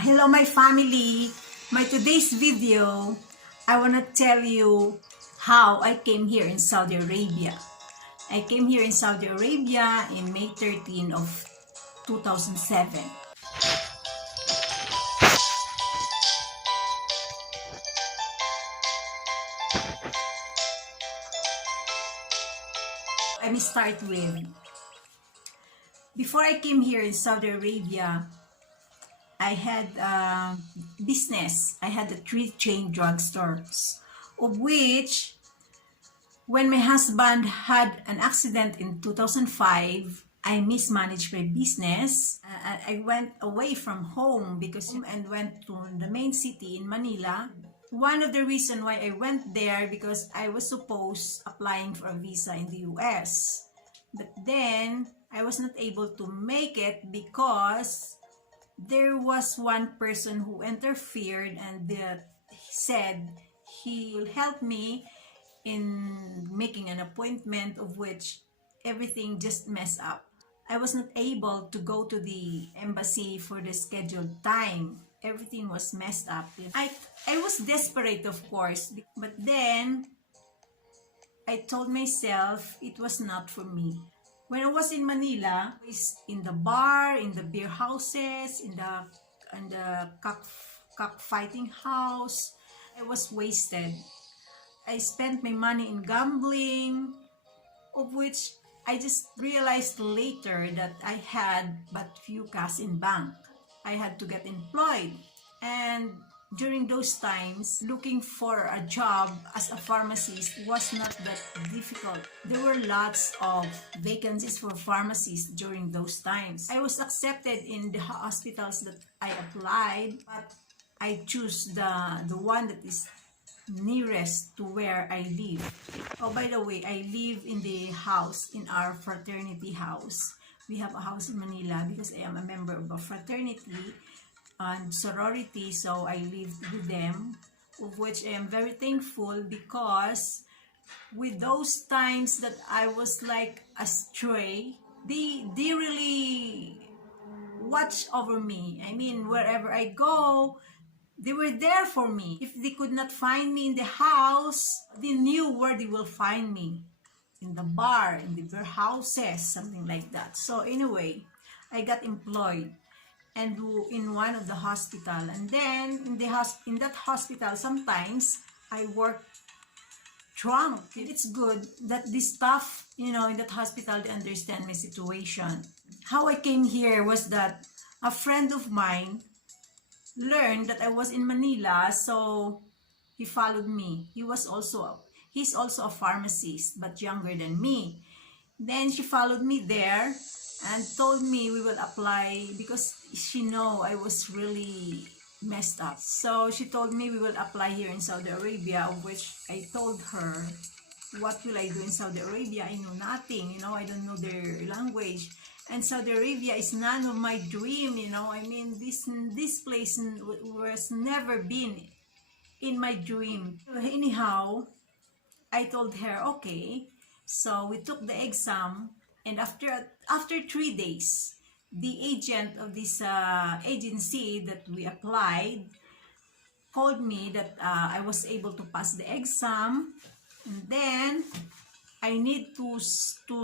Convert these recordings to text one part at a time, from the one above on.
Hello my family. My today's video, I want to tell you how I came here in Saudi Arabia. I came here in Saudi Arabia in May 13 of 2007. Let me start with, before I came here in Saudi Arabia, I had a business. I had 3 chain drugstores, of which when my husband had an accident in 2005, I mismanaged my business. I went away from home and went to the main city in Manila. One of the reasons why I went there because I was supposed applying for a visa in the US. But then I was not able to make it because there was one person who interfered and said he will help me in making an appointment, of which everything just messed up. I was not able to go to the embassy for the scheduled time. Everything was messed up. I was desperate, of course, but then I told myself it was not for me. When I was in Manila, I was in the bar, in the beer houses, in the cockfighting house. I was wasted. I spent my money in gambling, of which I just realized later that I had but few cash in bank. I had to get employed. And during those times, looking for a job as a pharmacist was not that difficult. There were lots of vacancies for pharmacists during those times. I was accepted in the hospitals that I applied, but I choose the one that is nearest to where I live. Oh, by the way, I live in the house, in our fraternity house. We have a house in Manila because I am a member of a fraternity and sorority, so I live with them, of which I am very thankful because with those times that I was like a stray, they really watch over me. I mean, wherever I go, they were there for me. If they could not find me in the house, they knew where they will find me. In the bar, in the warehouses, something like that. So anyway, I got employed and in one of the hospital. And then in that hospital, sometimes I work drunk. It's good that this staff, in that hospital, they understand my situation. How I came here was that a friend of mine learned that I was in Manila, so he followed me. He's also a pharmacist, but younger than me. Then she followed me there and told me we will apply because she know I was really messed up. So she told me we will apply here in Saudi Arabia, of which I told her, what will I do in Saudi Arabia? I know nothing, I don't know their language. And Saudi Arabia is none of my dream, I mean, this place was never been in my dream. Anyhow, I told her, okay. So we took the exam, and after 3 days, the agent of this agency that we applied told me that I was able to pass the exam, and then I need to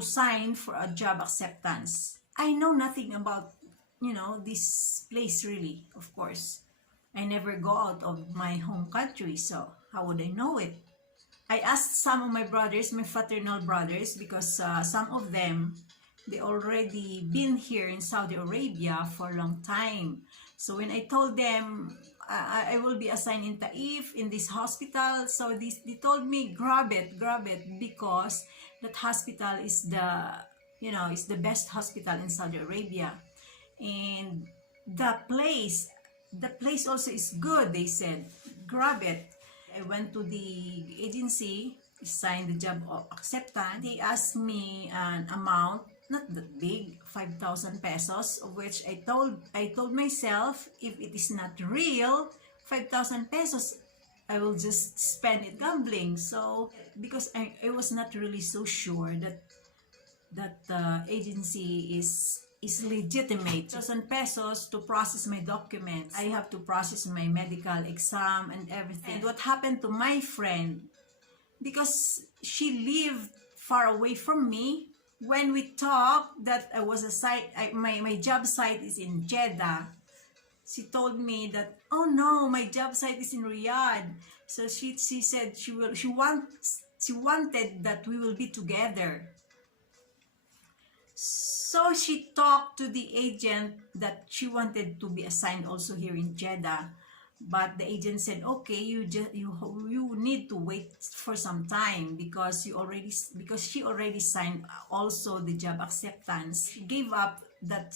sign for a job acceptance. I know nothing about, this place really, of course. I never go out of my home country, so how would I know it? I asked some of my brothers, my fraternal brothers, because some of them, they already been here in Saudi Arabia for a long time. So when I told them I will be assigned in Taif, in this hospital, so they told me, grab it, because that hospital is is the best hospital in Saudi Arabia. And the place also is good, they said, grab it. I went to the agency, signed the job acceptance. They asked me an amount, not that big, 5,000 pesos, of which I told myself, if it is not real, 5,000 pesos, I will just spend it gambling. So, because I was not really so sure that the agency is is legitimate. 2,000 pesos to process my documents. I have to process my medical exam and everything. And what happened to my friend, because she lived far away from me, when we talked that I was a site, my job site is in Jeddah, she told me that, oh no, my job site is in Riyadh. So she said she wanted that we will be together. So she talked to the agent that she wanted to be assigned also here in Jeddah, but the agent said, okay, you need to wait for some time because she already signed also the job acceptance. She gave up that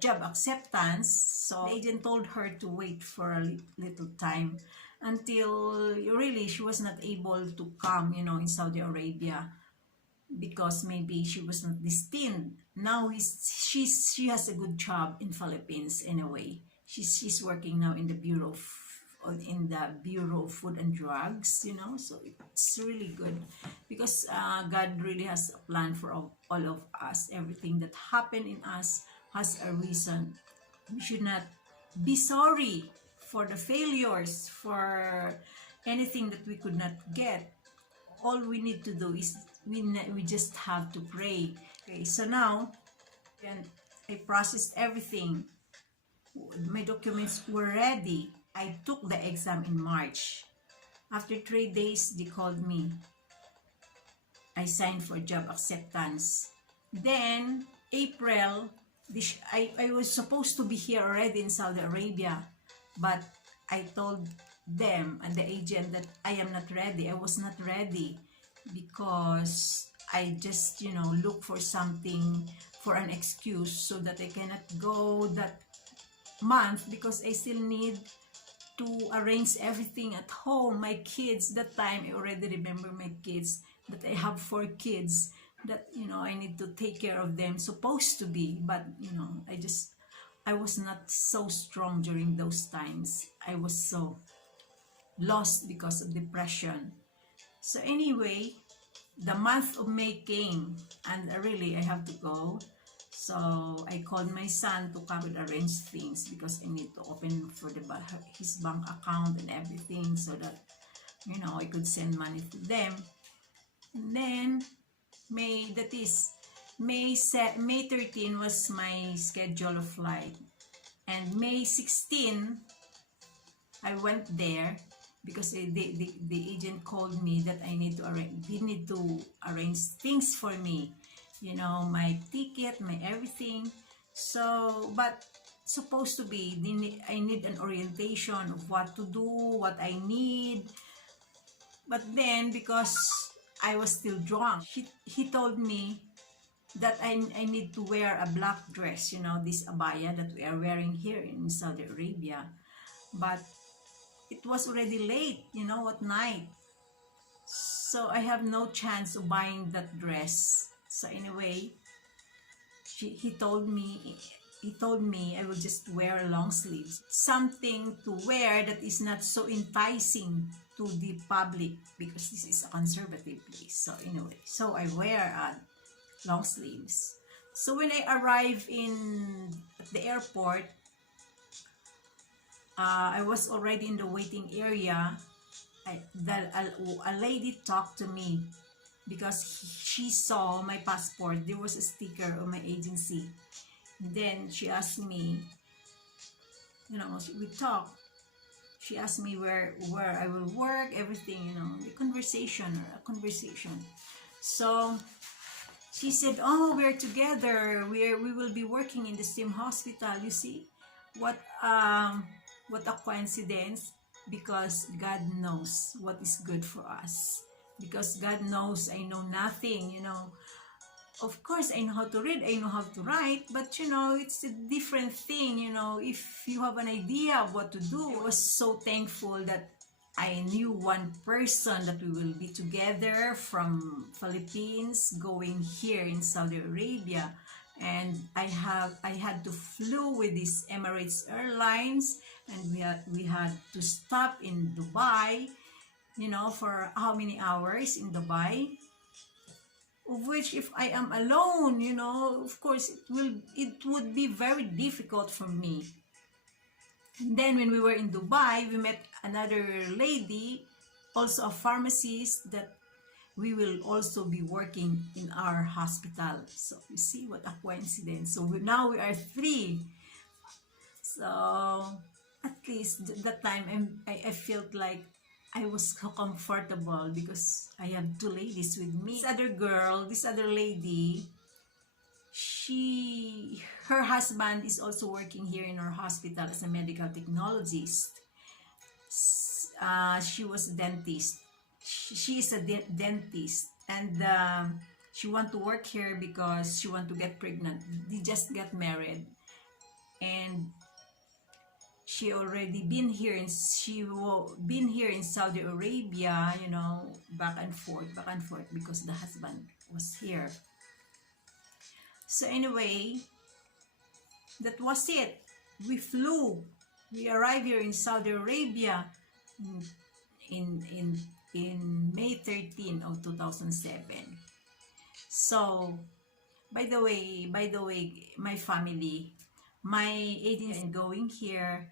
job acceptance. So the agent told her to wait for a little time until really she was not able to come, in Saudi Arabia, because maybe she was not destined. Now she has a good job in Philippines anyway. She's working now in the Bureau of Food and Drugs, so it's really good because God really has a plan for all of us. Everything that happened in us has a reason. We should not be sorry for the failures, for anything that we could not get. All we need to do is we just have to pray. Okay, so now I processed everything. My documents were ready. I took the exam in March. After 3 days, they called me. I signed for job acceptance. Then, April, I was supposed to be here already in Saudi Arabia, but I told them and the agent that I am not ready. I was not ready because I just, look for something, for an excuse so that I cannot go that month because I still need to arrange everything at home. My kids, that time I already remember my kids, that I have 4 kids that, I need to take care of them, supposed to be, but, I was not so strong during those times. I was so lost because of depression. So anyway, the month of May came and really I have to go. So I called my son to come and arrange things because I need to open for his bank account and everything so that, I could send money to them. And then May 13 was my schedule of flight. And May 16, I went there because the agent called me that they need to arrange things for me, my ticket, my everything. So, but supposed to be, I need an orientation of what to do, what I need. But then, because I was still drunk, he told me that I need to wear a black dress, this abaya that we are wearing here in Saudi Arabia. But it was already late, at night. So I have no chance of buying that dress. So anyway, he told me I will just wear long sleeves. Something to wear that is not so enticing to the public because this is a conservative place. So anyway, so I wear long sleeves. So when I arrived at the airport, I was already in the waiting area. A lady talked to me because she saw my passport. There was a sticker on my agency. Then she asked me, we talked. She asked me where I will work, everything, a conversation. So she said, oh, we're together. We will be working in the same hospital. You see, what a coincidence, because God knows what is good for us. Because God knows I know nothing, Of course, I know how to read, I know how to write, but it's a different thing, if you have an idea of what to do. I was so thankful that I knew one person that we will be together from Philippines going here in Saudi Arabia. And I had to flew with this Emirates Airlines, and we had to stop in Dubai, for how many hours in Dubai? of which if I am alone, you know, of course it would be very difficult for me. And then when we were in Dubai, we met another lady, also a pharmacist, that we will also be working in our hospital. So you see what a coincidence. So now we are three. So at least that time I felt like I was so comfortable because I have two ladies with me. This other girl, this other lady, her husband is also working here in our hospital as a medical technologist. She was a dentist. She is a dentist, and she want to work here because she want to get pregnant. They just got married, and she already been here in Saudi Arabia, you know, back and forth because the husband was here. So anyway, that was it. We flew. We arrived here in Saudi Arabia in May 13 of 2007. So, by the way, my family, my agency going here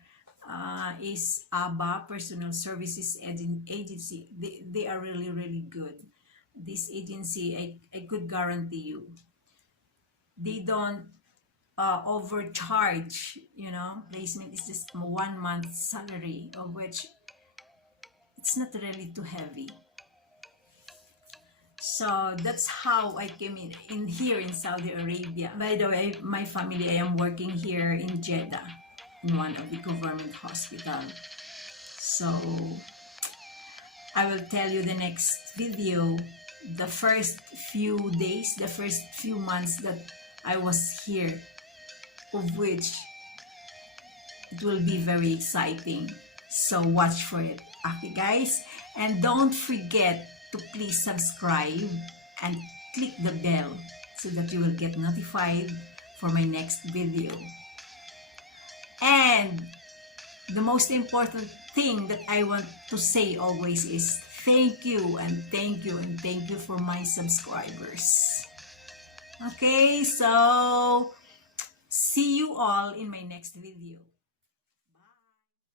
is ABA, Personal Services Agency. They are really, really good. This agency, I could guarantee you, they don't overcharge, you know. Placement is just 1 month salary, of which it's not really too heavy. So that's how I came in here in Saudi Arabia. By the way, my family, I am working here in Jeddah in one of the government hospital. So I will tell you the next video, the first few days, the first few months that I was here, of which it will be very exciting. So watch for it. Okay guys, and don't forget to please subscribe and click the bell so that you will get notified for my next video. And the most important thing that I want to say always is thank you and thank you and thank you for my subscribers. Okay, so see you all in my next video.